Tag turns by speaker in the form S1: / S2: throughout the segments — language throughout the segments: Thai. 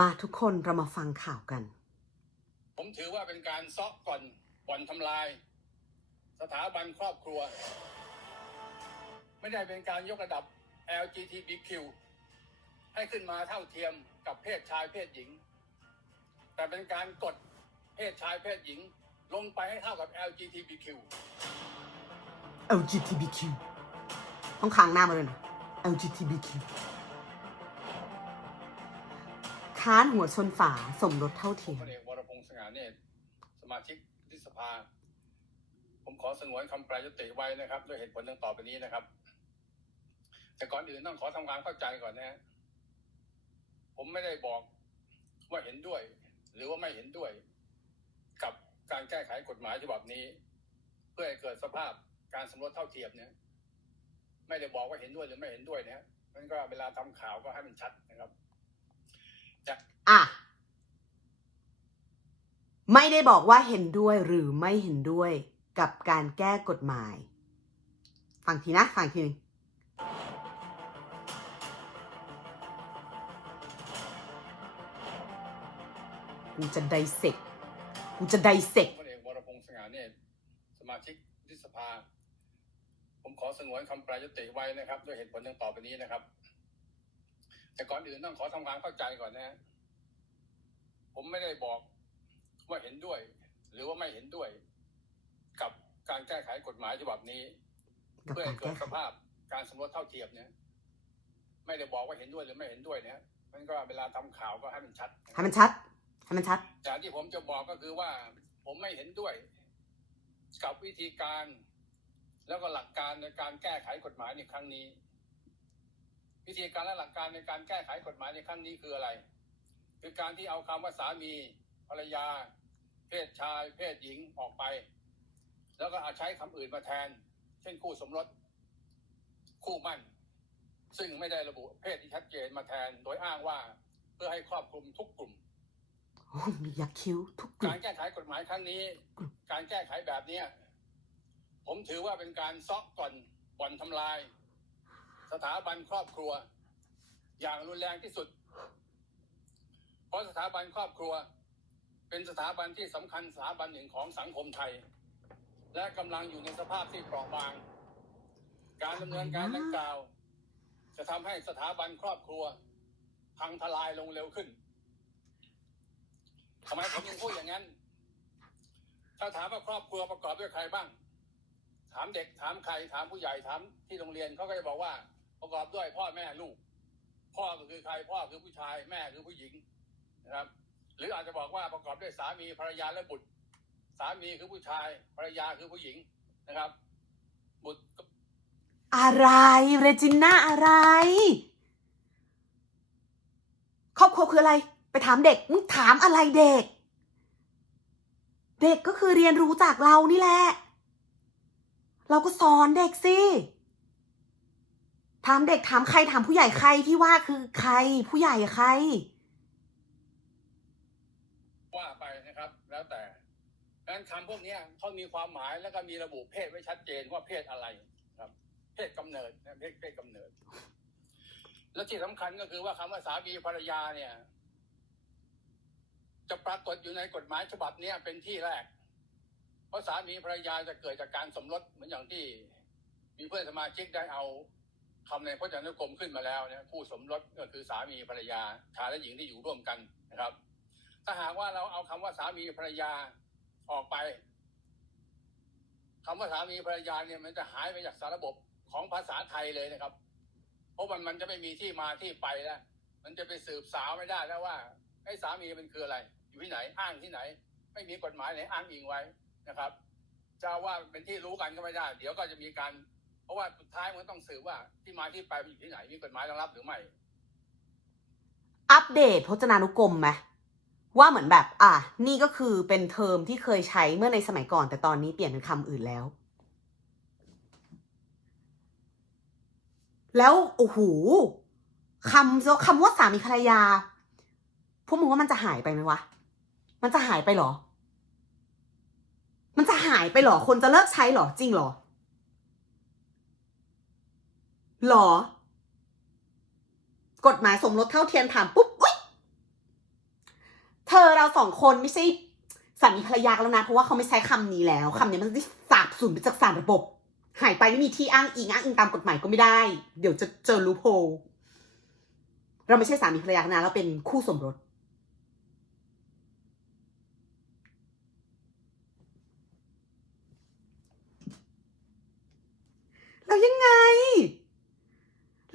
S1: มาทุกคนเรามาฟังข่าวกัน
S2: ผมถือว่าเป็นการเซาะก่อนบ่อนทำลาย สถาบันครอบครัว ไม่ได้เป็นการยกระดับ LGBTQ ให้ขึ้นมาเท่าเทียมกับเพศชายเพศหญิง แต่เป็นการกดเพศชายเพศหญิงลงไปให้เท่ากับ LGBTQ
S1: LGBTQ ต้องค้างหน้ามาเลยนะ LGBTQ ค้านหัวชนฝาสมรสเท่าเทียม
S2: พลเอกวรพงษ์สง่าเนตรสมาชิกวุฒิสภา ผมขอสงวนคำแปรยติไว้นะครับ ด้วยเหตุผลดังต่อไปนี้นะครับ แต่ก่อนอื่นต้องขอทำความเข้าใจก่อนนะฮะผมไม่ได้บอกว่าเห็นด้วย หรือว่าไม่เห็นด้วย กับการแก้ไขกฎหมายฉบับนี้ เพื่อให้เกิดสภาพการสมรสเท่าเทียมเนี่ย ไม่ได้บอกว่าเห็นด้วยหรือไม่เห็นด้วยนะฮะมันก็เวลาทำข่าวก็ให้มันชัดนะครับ
S1: อะ ไม่ได้บอกว่าเห็นด้วยหรือไม่เห็นด้วยกับการแก้กฎหมาย ฟังทีนะ ฟังทีหนึงกูจะไดเซกกูจะไดเซก
S2: พลเอกวรพงษ์สง่าเนตรสมาชิกวุฒิสภา ผมขอสงวนคำปรยติไว้นะครับ ด้วยเหตุผลดังต่อไปนี้นะครับ แต่ก่อนอื่นต้องขอทำความเข้าใจก่อนนะฮะผมไม่ได้บอกว่าเห็นด้วย หรือว่าไม่เห็นด้วย กับการแก้ไขกฎหมายฉบับนี้
S1: กับ
S2: เพื่อ
S1: การ
S2: ให้เกิ
S1: แก้
S2: ด
S1: ไข
S2: สภาพการสมรสเท่าเทียมเนี่ยไม่ได้บอกว่าเห็นด้วยหรือไม่เห็นด้วยนะฮะมันก็เวลาทำข่าวก็ให้มันชัดนะค
S1: ให้
S2: รับ
S1: มันชัดให้มันชัด
S2: แต่ที่ผมจะบอกก็คือว่า ผมไม่เห็นด้วย กับวิธีการ แล้วก็หลักการในการแก้ไขกฎหมายในครั้งนี้ วิธีการและหลักการในการแก้ไขกฎหมายในครั้งนี้คืออะไร คือการที่เอาคำว่าสามีภรรยา เพศชาย เพศหญิงออกไป แล้วก็เอาใช้คำอื่นมาแทน เช่นคู่สมรสคู่มั่น ซึ่งไม่ได้ระบุเพศที่ชัดเจนมาแทน โดยอ้างว่าเพื่อให้ครอบคลุมทุกกลุ่ม
S1: โอ้มียักษ์คิ้วทุกกลุ่
S2: กามรแก้ไขกฎหมายครั้งนี้ การแก้ไขแบบเนี้ยผมถือว่าเป็นการเซาะก่อนบ่อนทำลาย สถาบันครอบครัว อย่างรุนแรงที่สุด เพราะสถาบันครอบครัว เป็นสถาบันที่สำคัญสถาบันหนึ่งของสังคมไทย และกำลังอยู่ในสภาพที่เปราะบาง การดำเนินการดังกล่าว จะทำให้สถาบันครอบครัวพังทลายลงเร็วขึ้นทำไมผมยังพูดอย่างนั้น ถ้าถามว่าครอบครัวประกอบด้วยใครบ้าง ถามเด็กถามใครถามผู้ใหญ่ถามที่โรงเรียนเขาก็จะบอกว่า ประกอบด้วยพ่อแม่ลูก พ่อก็คือใครพ่อคือผู้ชายแม่คือผู้หญิงนะครับ หรืออาจจะบอกว่าประกอบด้วยสามีภรรยาและบุตร สามีคือผู้ชายภรรยาคือผู้หญิงนะครับ บุตร
S1: อะไรเรจิน่าอะไรครอบครัวคืออะไร ไปถามเด็กมึงถามอะไรเด็ก เด็กก็คือเรียนรู้จากเรานี่แหละ เราก็สอนเด็กสิ ถามเด็กถามใครถามผู้ใหญ่ใครที่ว่าคือใครผู้ใหญ่ใคร
S2: ว่าไปนะครับ แล้วแต่ดังนั้นคำพวกนี้เขามีความหมายแล้วก็มีระบุเพศไว้ชัดเจนว่าเพศอะไรครับ เพศกำเนิดนะเพศเพศกำเนิด และที่สำคัญก็คือว่าคำว่าสามีภรรยาเนี่ย จะปรากฏอยู่ในกฎหมายฉบับนี้เป็นที่แรก เพราะสามีภรรยาจะเกิดจากการสมรสเหมือนอย่างที่ มีเพื่อนสมาชิกได้เอา คำในพจนานุกรมขึ้นมาแล้วเนี่ยคู่สมรสก็คือสามีภรรยาชายและหญิงที่อยู่ร่วมกันนะครับ ถ้าหากว่าเราเอาคำว่าสามีภรรยาออกไปคำว่าสามีภรรยาเนี่ยมันจะหายไปจากสารระบบของภาษาไทยเลยนะครับ เพราะมันมันจะไม่มีที่มาที่ไปแล้วมันจะไปสืบสาวไม่ได้แล้วว่าไอ้สามีมันคืออะไร อยู่ที่ไหนอ้างที่ไหน ไม่มีกฎหมายไหนอ้างอิงไว้นะครับจะว่าเป็นที่รู้กันก็ไม่ได้ เดี๋ยวก็จะมีการ เพราะว่าสุดท้ายมันต้องสืบว่าที่มาที่ไปมันอยู่ที่ไหนมีกฎหมายรองรับหรือไม่
S1: อัปเดตพจนานุกรมไหมว่าเหมือนแบบ อะนี่ก็คือเป็นเทอมที่เคยใช้เมื่อในสมัยก่อน แต่ตอนนี้เปลี่ยนเป็นคำอื่นแล้ว แล้วโอ้โหคำคำว่าสามีภรรยา พวกมึงว่ามันจะหายไปไหมวะ มันจะหายไปหรอ มันจะหายไปหรอ คนจะเลิกใช้หรอ จริงหรอ หรอ กฎหมายสมรสเท่าเทียมถามปุ๊บอุ๊ยเธอเราสองคนไม่ใช่สามีภรรยากแล้วนะ เพราะว่าเขาไม่ใช้คำนี้แล้วคำนี้มันได้สาบสูญไปจากสารระบบ หายไปไม่มีที่อ้างอิงอ้างอิงตามกฎหมายก็ไม่ได้ เดี๋ยวจะเจอรูโพเราไม่ใช่สามีภรรยากนะเราเป็นคู่สมรสแล้วยังไง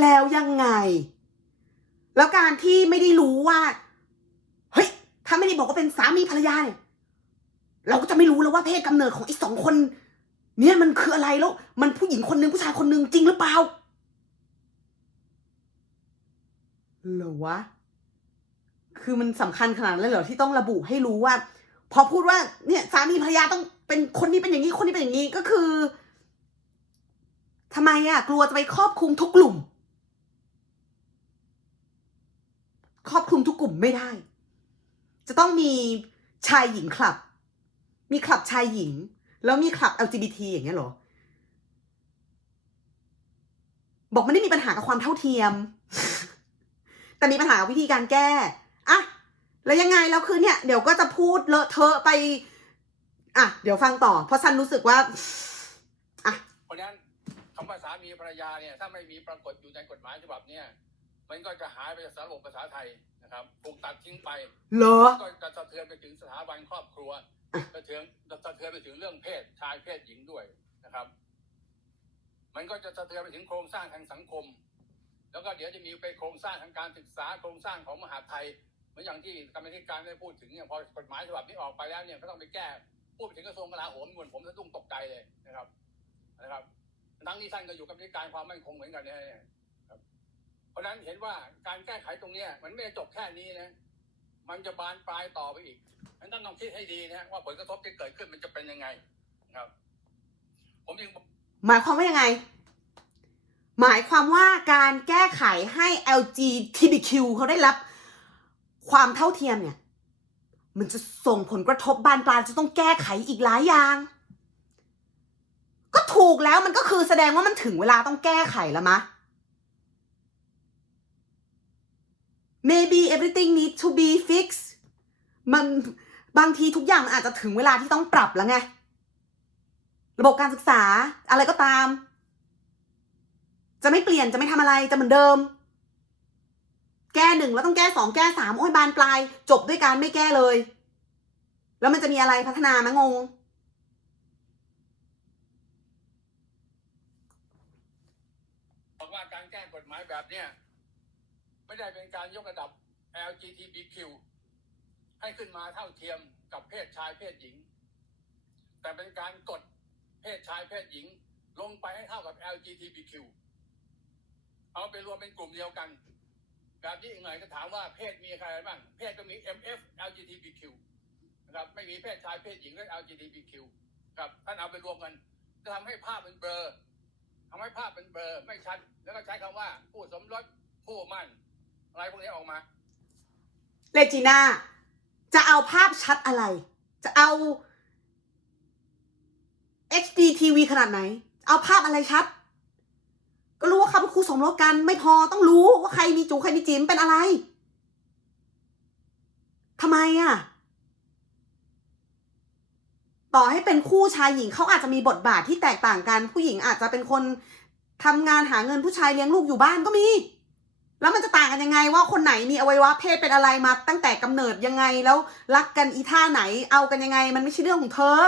S1: แล้วยังไง แล้วการที่ไม่ได้รู้ว่า เฮ้ย ถ้าไม่ได้บอกว่าเป็นสามีภรรยาเนี่ยเราก็จะไม่รู้แล้วว่าเพศกำเนิดของไอ้สองคน เนี่ยมันคืออะไรแล้ว มันผู้หญิงคนหนึ่งผู้ชายคนหนึ่งจริงหรือเปล่าหรอวะ คือมันสำคัญขนาดนั้นเลยเหรอที่ต้องระบุให้รู้ว่า พอพูดว่าเนี่ยสามีภรรยาต้องเป็นคนนี้เป็นอย่างนี้คนนี้เป็นอย่างนี้ก็คือทำไมอะกลัวจะไปครอบคลุมทุกกลุ่ม ครอบคลุมทุกกลุ่มไม่ได้ จะต้องมีชายหญิงคลับ มีคลับชายหญิง แล้วมีคลับ LGBT อย่างเงี้ยหรอ บอกไม่ได้มีปัญหากับความเท่าเทียม แต่มีปัญหาวิธีการแก้อะแล้วยังไงแล้วคือเนี่ย เดี๋ยวก็จะพูดเลอะเทอะไป อะ เดี๋ยวฟังต่อ เพราะฉันรู้สึกว่า อะ
S2: เพราะฉะนั้นคำว่าสามีภรรยาเนี่ย ถ้าไม่มีปรากฏอยู่ในกฎหมายฉบับเนี้ มันก็จะหายไปจากสารบบภาษาไทยนะครับถูกตัดทิ้งไป
S1: เหรอ
S2: ก็จะสะเทือนไปถึงสถาบันครอบครัวสะเทือนสะเทือนไปถึงเรื่องเพศชายเพศหญิงด้วยนะครับ มันก็จะสะเทือนไปถึงโครงสร้างทางสังคม แล้วก็เดี๋ยวจะมีไปโครงสร้างทางการศึกษาโครงสร้างของมหาดไทยเหมือนอย่างที่กรรมธิการได้พูดถึงเนี่ยพอกฎหมายฉบับนี้ออกไปแล้วเนี่ยก็ต้องไปแก้พูดไปถึงกระทรวงกลาโหมเหมือนผมสะดุ้งตกใจเลยนะครับ นะครับทั้งนี้ท่านก็อยู่กับการความมั่นคงเหมือนกันเนี่ยค รับเพราะฉะนั้นเห็นว่าการแก้ไขตรงเนี้ย มันไม่ได้จบแค่นี้นะ มันจะบานปลายต่อไปอีกฉะนั้นท่านต้องคิดให้ดีนะว่าผลกระทบที่เกิดขึ้นมันจะเป็นยังไงครับ ผมยัง
S1: หมายความว่ายังไง หมายความว่าการแก้ไขให้ LGBTQ เขาได้รับ ความเท่าเทียมเนี่ย มันจะส่งผลกระทบบานปลายจะต้องแก้ไขอีกหลายอย่าง ก็ถูกแล้วมันก็คือแสดงว่ามันถึงเวลาต้องแก้ไขแล้วมะ maybe everything need to be fixed มันบางทีทุกอย่างมันอาจจะถึงเวลาที่ต้องปรับแล้วไง ระบบการศึกษาอะไรก็ตาม จะไม่เปลี่ยนจะไม่ทำอะไรจะเหมือนเดิม แก้หนึ่งแล้วต้องแก้สองแก้สามโอ้ยบานปลาย จบด้วยการไม่แก้เลย แล้วมันจะมีอะไรพัฒนามะงง
S2: บอกว่าการแก้กฎหมายแบบเนี้ย ไม่ได้เป็นการยกระดับ LGBTQ ให้ขึ้นมาเท่าเทียมกับเพศชายเพศหญิง แต่เป็นการกดเพศชายเพศหญิงลงไปให้เท่ากับ LGBTQ เอาไปรวมเป็นกลุ่มเดียวกันแบบนี้อีกหน่อยก็ถามว่าเพศมีใครบ้าง เพศก็มี MF LGBTQ นะครับไม่มีเพศชายเพศหญิงด้วย LGBTQ ครับท่านเอาไปรวมกัน จะทำให้ภาพเป็นเบลอทำให้ภาพเป็นเบลอไม่ชัด แล้วก็ใช้คำว่าผู้สมรสผู้มั่น อะไรพวกนี้ออกมา
S1: เลจิน่า จะเอาภาพชัดอะไร จะเอา HD TV ขนาดไหน เอาภาพอะไรชัด ก็รู้ว่าเขาเป็นคู่สมรสกัน ไม่พอต้องรู้ว่าใครมีจูใครมีจิ๋มเป็นอะไรทำไมอะ ต่อให้เป็นคู่ชายหญิงเขาอาจจะมีบทบาทที่แตกต่างกัน ผู้หญิงอาจจะเป็นคนทำงานหาเงินผู้ชายเลี้ยงลูกอยู่บ้านก็มี แล้วมันจะต่างกันยังไงว่าคนไหนมีอวัยวะเพศเป็นอะไรมาตั้งแต่กำเนิดยังไงแล้วรักกันอีท่าไหนเอากันยังไง มันไม่ใช่เรื่องของเธอ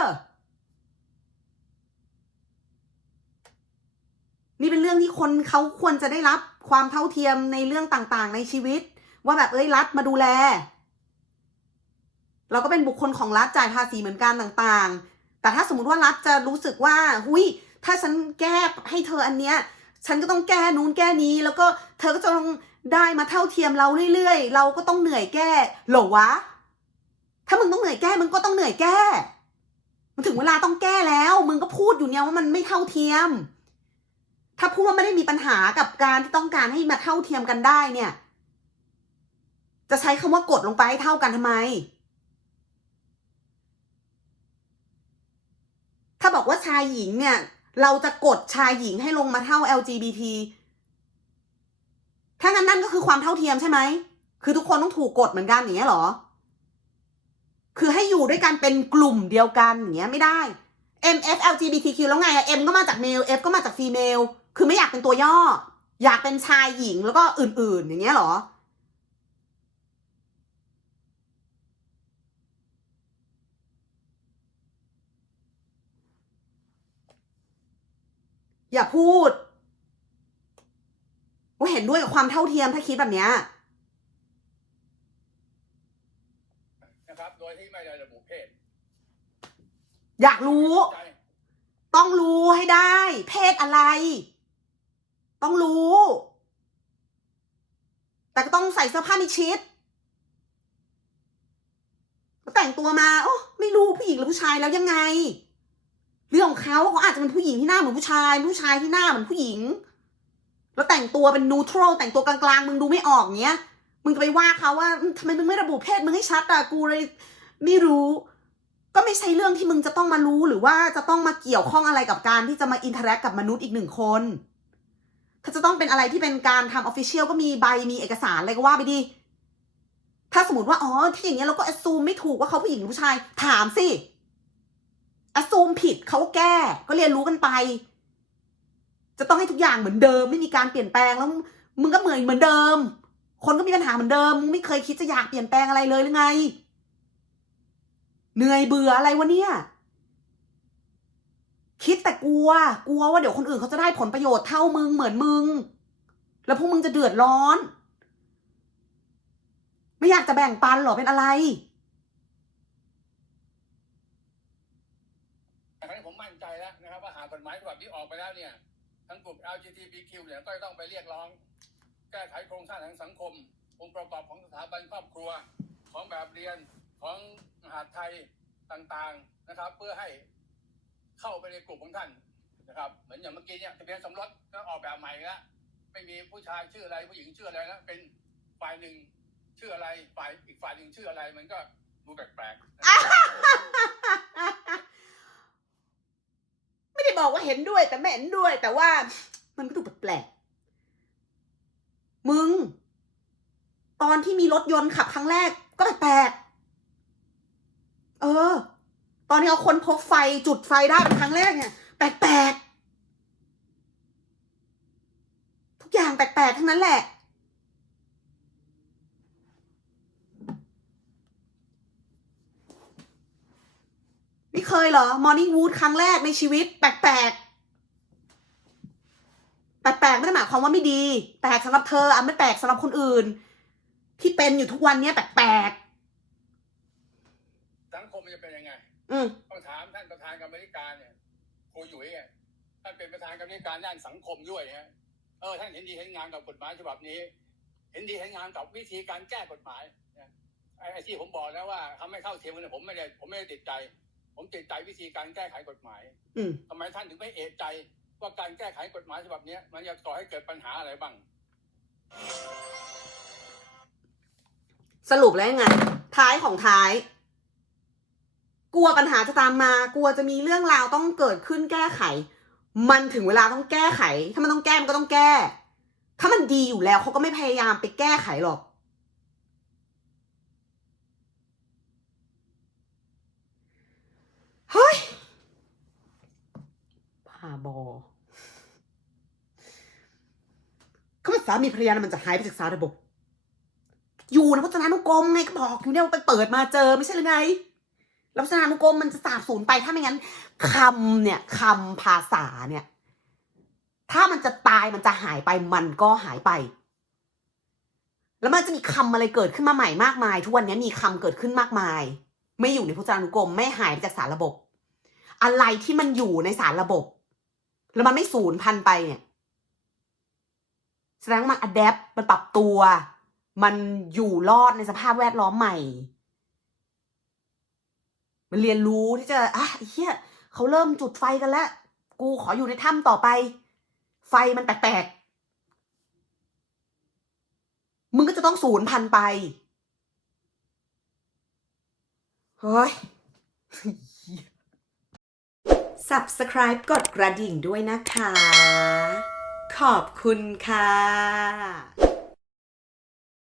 S1: นี่เป็นเรื่องที่คนเขาควรจะได้รับความเท่าเทียมในเรื่องต่างๆ ในชีวิต ว่าแบบเอ้ยรัฐมาดูแล เราก็เป็นบุคคลของรัฐจ่ายภาษีเหมือนกันต่างๆ แต่ถ้าสมมติว่ารัฐจะรู้สึกว่า หุยถ้าฉันแก้ให้เธออันเนี้ย ฉันก็ต้องแก้นู้นแก้นี้ แล้วก็เธอก็จะต้องได้มาเท่าเทียมเราเรื่อยๆ เราก็ต้องเหนื่อยแก้เหรอวะ ถ้ามึงต้องเหนื่อยแก้มึงก็ต้องเหนื่อยแก้ มันถึงเวลาต้องแก้แล้ว มึงก็พูดอยู่เนี่ยว่ามันไม่เท่าเทียม ถ้าพูดว่าไม่ได้มีปัญหากับการที่ต้องการให้มาเท่าเทียมกันได้เนี่ย จะใช้คำว่ากดลงไปให้เท่ากันทำไม ถ้าบอกว่าชายหญิงเนี่ย เราจะกดชายหญิงให้ลงมาเท่า LGBT ถ้างั้นนั่นก็คือความเท่าเทียมใช่ไหม คือทุกคนต้องถูกกดเหมือนกันอย่างเงี้ยเหรอ คือให้อยู่ด้วยกันเป็นกลุ่มเดียวกันอย่างเงี้ยไม่ได้ M F L G B T Q แล้วไงอะ M ก็มาจาก male F ก็มาจาก female คือไม่อยากเป็นตัวย่อ อยากเป็นชายหญิงแล้วก็อื่น ๆ อย่างเงี้ยเหรอ อย่าพูด ว่าเห็นด้วยกับความเท่าเทียมถ้าคิดแบบเนี้ย
S2: นะครับ โดยที่ไม่ได้ระบุเพศ
S1: อยากรู้
S2: ใจ
S1: ต้องรู้ให้ได้ เพศอะไร ต้องรู้ แต่ก็ต้องใส่เสื้อผ้ามิดชิดแต่งตัวมา โอ้ไม่รู้ผู้หญิงหรือผู้ชายแล้วยังไง เรื่องของเขาเขาอาจจะเป็นผู้หญิงที่หน้าเหมือนผู้ชาย ผู้ชายที่หน้าเหมือนผู้หญิง แล้วแต่งตัวเป็นนูทรัลแต่งตัวกลางๆมึงดูไม่ออกเงี้ย มึงจะไปว่าเขาว่าทำไมมึงไม่ระบุเพศมึงให้ชัดอะกูเลยไม่รู้ ก็ไม่ใช่เรื่องที่มึงจะต้องมารู้หรือว่าจะต้องมาเกี่ยวข้องอะไรกับการที่จะมาอินเทอร์แอคกับมนุษย์อีกหนึ่งคน ถ้าจะต้องเป็นอะไรที่เป็นการทำออฟฟิเชียลก็มีใบมีเอกสารอะไรก็ว่าไปดิถ้าสมมติว่าอ๋อที่อย่างเงี้ยเราก็แอ s ซูมไม่ถูกว่าเขาผู้หญิงหรือผู้ชายถามสิ อซูมผิดเขาแก้ ก็เรียนรู้กันไป จะต้องให้ทุกอย่างเหมือนเดิม ไม่มีการเปลี่ยนแปลงแล้วมึงก็เหมือนเหมือนเดิม คนก็มีปัญหาเหมือนเดิมมึงไม่เคยคิดจะอยากเปลี่ยนแปลงอะไรเลยหรือไง เหนื่อยเบื่ออะไรวะเนี่ย คิดแต่กลัว กลัวว่าเดี๋ยวคนอื่นเขาจะได้ผลประโยชน์เท่ามึงเหมือนมึง แล้วพวกมึงจะเดือดร้อน ไม่อยากจะแบ่งปันหรอเป็นอะไร
S2: แต่ครั้นี้ผมมั่น ใจแล้วนะครับว่าหากกฎหมายฉบับนี้ออกไปแล้วเนี่ยทั้งกลุ่ม LGBTQ เนี่ยก็จะต้องไปเรียกร้อง แก้ไขโครงสร้างทางสังคม องค์ประกอบของสถาบันครอบครัวของแบบเรียนของมหาไทยต่างๆนะครับ เพื่อให้เข้าไปในกลุ่มของท่านนะครับ เหมือนอย่างเมื่อกี้เนี่ยทะเบียนสมรสก็ออกแบบใหม่ล้วไม่มีผู้ชายชื่ออะไรผู้หญิงชื่ออะไรแล้วเป็นฝ่ายหนึ่งชื่ออะไรฝ่ายอีกฝ่ายหนึ่งชื่ออะไรมันก็ดูแปลกๆ บ
S1: ได้บอกว่าเห็นด้วย แต่ไม่เห็นด้วย แต่ว่ามันก็ดูแปลกๆมึง ตอนที่มีรถยนต์ขับครั้งแรก ก็แปลกๆเออ ตอนที่เอาคนพบไฟจุดไฟได้เป็นครั้งแรกเนี่ยแปลกๆทุกอย่างแปลกๆทั้งนั้นแหละ ไม่เคยเหรอ Morning Wood ครั้งแรกในชีวิต แปลกๆแปลกๆไม่ได้หมายความว่าไม่ดี แปลกสำหรับเธออะไม่แปลกสำหรับคนอื่น ที่เป็นอยู่ทุกวันเนี้ยแปลก
S2: สังคมมันจะเป็นยังไง
S1: ๆอืม
S2: ต้องถามท่านประธานกรรมาธิการเนี่ยครูหยุยเนี่ยท่านเป็นประธานกรรมาธิการด้านสังคมด้วยฮะเออท่านเห็นดีเห็นงานกับกฎหมายฉบับนี้ เห็นดีเห็นงานกับวิธีการแก้กฎหมายนะไอ้ไอ้ที่ผมบอกแล้วว่าทำให้เข้าเทียมกันเนี่ยผมไม่ได้ผมไม่ได้ติดใจ ผมติดใจวิธีการแก้ไขกฎหมาย
S1: อืม
S2: ทำไมท่านถึงไม่เอะใจ ว่าการแก้ไขกฎหมายฉบับเนี้ยมันจะก่อให้เกิดปัญหาอะไรบ้าง
S1: สรุปแล้วยังไง ท้ายของท้าย กลัวปัญหาจะตามมา กลัวจะมีเรื่องราวต้องเกิดขึ้นแก้ไข มันถึงเวลาต้องแก้ไข ถ้ามันต้องแก้มันก็ต้องแก้ ถ้ามันดีอยู่แล้วเขาก็ไม่พยายามไปแก้ไขหรอก เฮ้ยพาบอเขาเป็นสามีภรรยานะมันจะหายไปจากสาระบบ อยู่ในพจนานุกรมไงก็บอกอยู่เนี่ยวไปเปิดมาเจอไม่ใช่หรือไงแล้วพจนานุกรมมันจะสาบสูญไปถ้าไม่งั้นคำเนี่ยคำภาษาเนี่ย ถ้ามันจะตายมันจะหายไปมันก็หายไป แล้วมันจะมีคำอะไรเกิดขึ้นมาใหม่มากมาย ทุกวันนี้มีคำเกิดขึ้นมากมาย ไม่อยู่ในพจนานุกรมไม่หายไปจากสารระบบ อะไรที่มันอยู่ในสารระบบ แล้วมันไม่สูญพันธุ์ไปเนี่ย แสดงว่ามันอัดแอปมันปรับตัว มันอยู่รอดในสภาพแวดล้อมใหม่ มันเรียนรู้ที่จะอะเฮียเขาเริ่มจุดไฟกันแล้ว กูขออยู่ในถ้ำต่อไป ไฟมันแปลกๆ มึงก็จะต้องสูญพันธุ์ไป เฮ้ย Subscribe กดกระดิ่งด้วยนะคะ ขอบคุณค่ะ